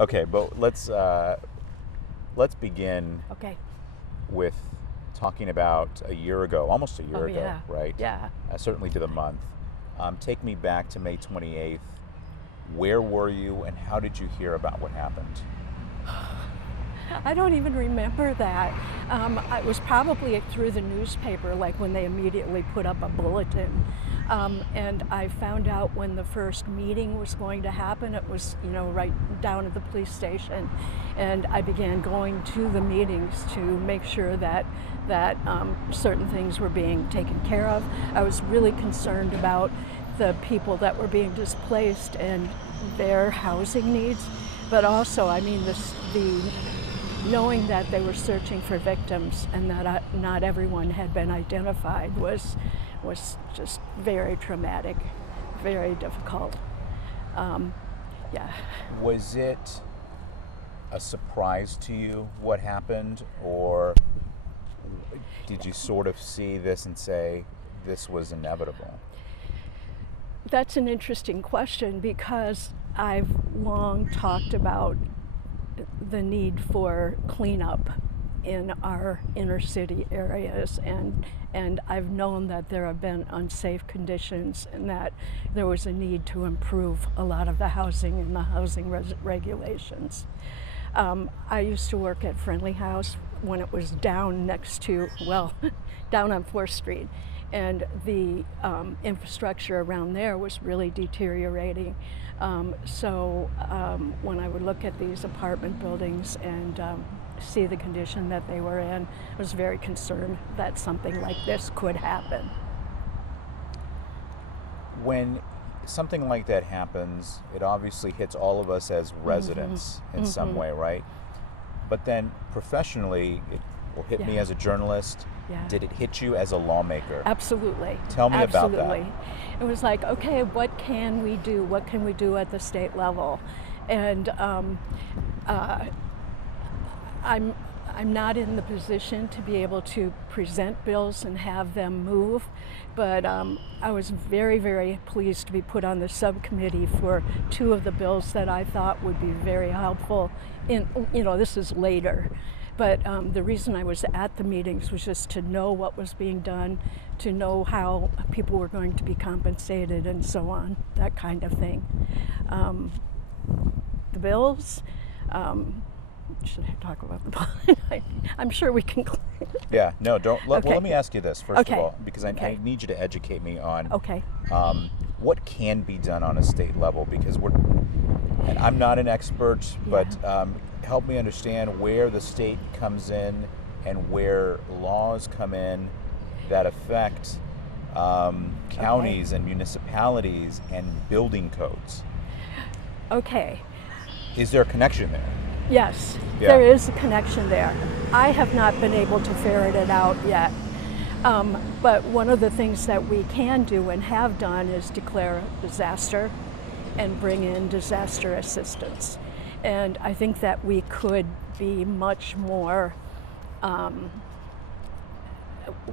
Okay, but let's begin Okay. with talking about a year ago, almost a year ago, Yeah. right? Yeah. Certainly to the month. Take me back to May 28th. Where were you, and how did you hear about what happened? I don't even remember that. It was probably through the newspaper, like when they immediately put up a bulletin. And I found out when the first meeting was going to happen. It was, right down at the police station. And I began going to the meetings to make sure that certain things were being taken care of. I was really concerned about the people that were being displaced and their housing needs. But also, the knowing that they were searching for victims and that not everyone had been identified was just very traumatic, very difficult. Yeah. Was it a surprise to you what happened, or did you sort of see this and say this was inevitable? That's an interesting question because I've long talked about the need for cleanup in our inner city areas, and I've known that there have been unsafe conditions and that there was a need to improve a lot of the housing and the housing regulations. I used to work at Friendly House when it was down next to, down on 4th Street, and the infrastructure around there was really deteriorating. So when I would look at these apartment buildings and see the condition that they were in, I was very concerned that something like this could happen. When something like that happens, it obviously hits all of us as residents in some way, right? But then professionally, it will hit me as a journalist. Yeah. Did it hit you as a lawmaker? Absolutely. Tell me about that. Absolutely. It was like, okay, what can we do? What can we do at the state level? And I'm not in the position to be able to present bills and have them move, but I was very, very pleased to be put on the subcommittee for 2 of the bills that I thought would be very helpful. This is later, but the reason I was at the meetings was just to know what was being done, to know how people were going to be compensated and so on, that kind of thing. The bills, should I talk about the bond? I'm sure we can. Yeah, no, don't. Well, Okay. let me ask you this first Okay. of all, because I Okay. need you to educate me on Okay. what can be done on a state level, because and I'm not an expert, but help me understand where the state comes in and where laws come in that affect counties and municipalities and building codes. Okay. Is there a connection there? Yes, Yeah. there is a connection there. I have not been able to ferret it out yet. But one of the things that we can do and have done is declare a disaster and bring in disaster assistance. And I think that we could be much more,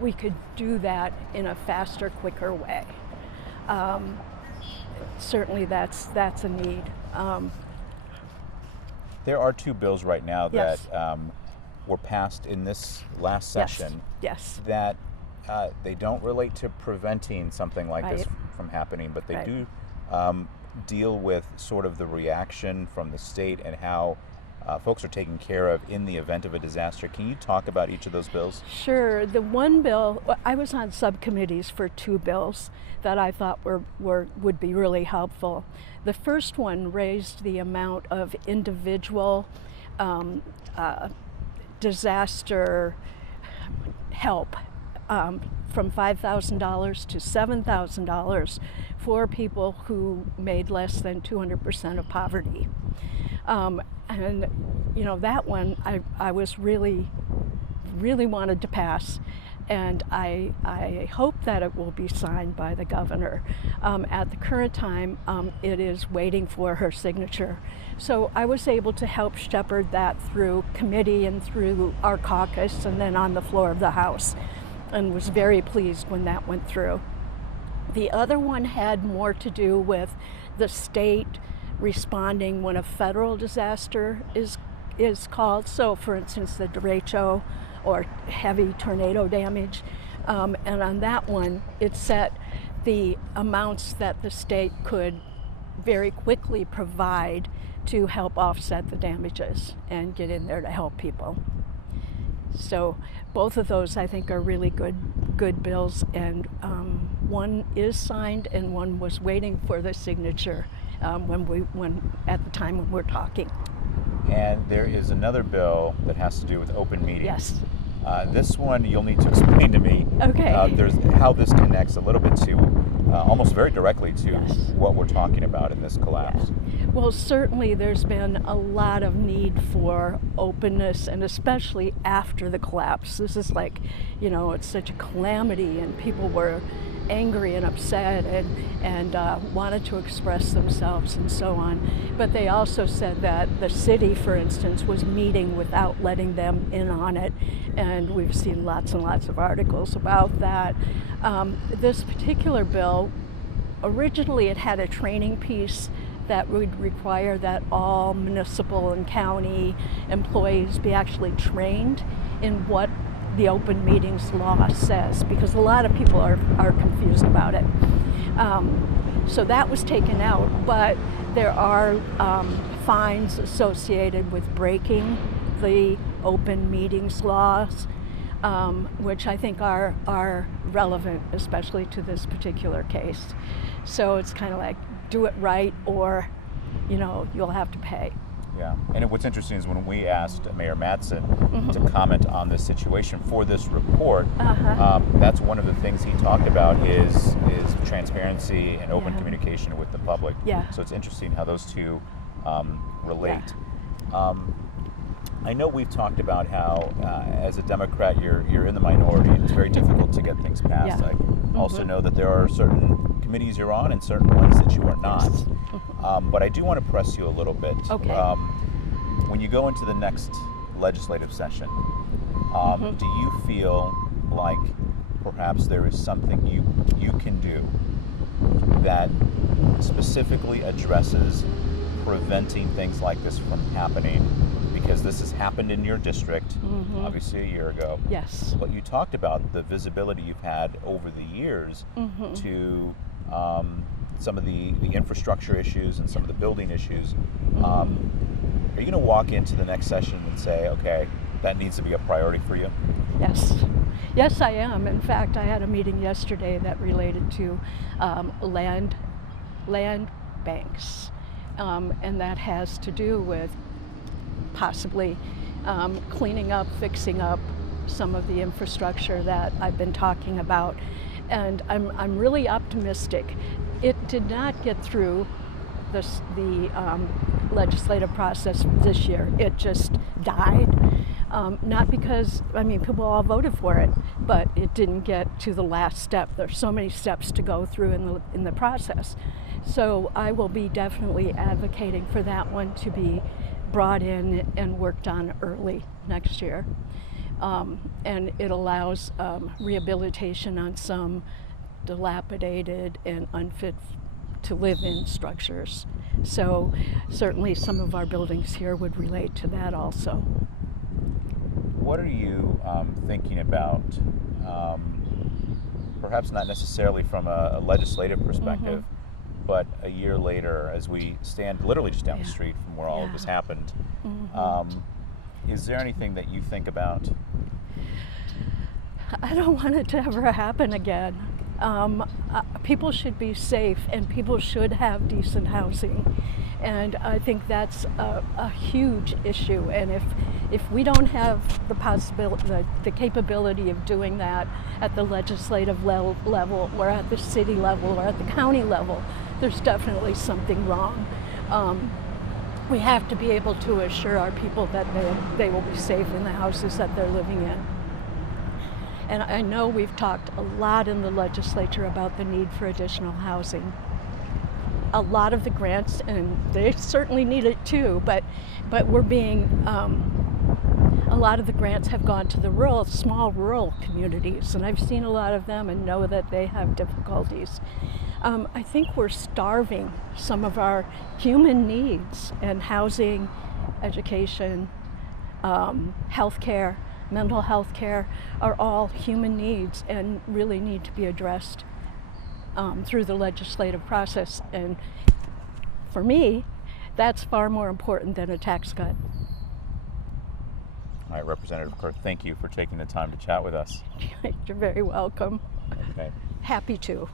we could do that in a faster, quicker way. Certainly that's a need. There are 2 bills right now that Yes. were passed in this last session Yes. that they don't relate to preventing something like this Right. from happening, but they Right. do deal with sort of the reaction from the state and how folks are taken care of in the event of a disaster. Can you talk about each of those bills? Sure. The one bill, I was on subcommittees for 2 bills that I thought would be really helpful. The first one raised the amount of individual disaster help from $5,000 to $7,000 for people who made less than 200% of poverty. And that one I was really wanted to pass, and I hope that it will be signed by the governor. At the current time, it is waiting for her signature. So I was able to help shepherd that through committee and through our caucus and then on the floor of the House, and was very pleased when that went through. The other one had more to do with the state responding when a federal disaster is called. So, for instance, the derecho or heavy tornado damage. And on that one, it set the amounts that the state could very quickly provide to help offset the damages and get in there to help people. So both of those, I think, are really good bills, and one is signed and one was waiting for the signature when at the time when we're talking. And there is another bill that has to do with open meetings. Yes. This one you'll need to explain to me. Okay. There's how this connects a little bit to, almost very directly to Yes. what we're talking about in this collapse. Yeah. Well, certainly there's been a lot of need for openness, and especially after the collapse. This is like, it's such a calamity, and people were angry and upset and wanted to express themselves and so on. But they also said that the city, for instance, was meeting without letting them in on it, and we've seen lots and lots of articles about that. This particular bill, originally it had a training piece that would require that all municipal and county employees be actually trained in what the open meetings law says, because a lot of people are confused about it. So that was taken out, but there are fines associated with breaking the open meetings laws, which I think are relevant, especially to this particular case. So it's kind of like, do it right, or you'll have to pay. Yeah, and what's interesting is when we asked Mayor Mattson to comment on this situation for this report, that's one of the things he talked about is transparency and open communication with the public. Yeah. So it's interesting how those two relate. I know we've talked about how, as a Democrat, you're in the minority, and it's very difficult to get things passed. Yeah. I also know that there are certain committees you're on and certain ones that you are not. But I do want to press you a little bit. Okay. When you go into the next legislative session, do you feel like perhaps there is something you can do that specifically addresses preventing things like this from happening? Because this has happened in your district, obviously a year ago. Yes. But you talked about the visibility you've had over the years to some of the infrastructure issues and some of the building issues. Are you going to walk into the next session and say, okay, that needs to be a priority for you? Yes. Yes, I am. In fact, I had a meeting yesterday that related to land banks, and that has to do with possibly cleaning up, fixing up some of the infrastructure that I've been talking about. And I'm really optimistic. It did not get through the legislative process this year. It just died. Not because, people all voted for it, but it didn't get to the last step. There's so many steps to go through in the process. So I will be definitely advocating for that one to be brought in and worked on early next year. And it allows rehabilitation on some dilapidated and unfit to live in structures. So certainly some of our buildings here would relate to that also. What are you thinking about, perhaps not necessarily from a legislative perspective, but a year later, as we stand literally just down the street from where all of this happened, is there anything that you think about? I don't want it to ever happen again. People should be safe, and people should have decent housing. And I think that's a huge issue. And if we don't have the possibility, the capability of doing that at the legislative level, or at the city level, or at the county level, there's definitely something wrong. We have to be able to assure our people that they will be safe in the houses that they're living in. And I know we've talked a lot in the legislature about the need for additional housing. A lot of the grants, and they certainly need it too, but we're being, a lot of the grants have gone to the small rural communities, and I've seen a lot of them and know that they have difficulties. I think we're starving some of our human needs, and housing, education, healthcare, mental health care are all human needs and really need to be addressed through the legislative process. And for me, that's far more important than a tax cut. All right, Representative Kurth, thank you for taking the time to chat with us. You're very welcome. Okay. Happy to.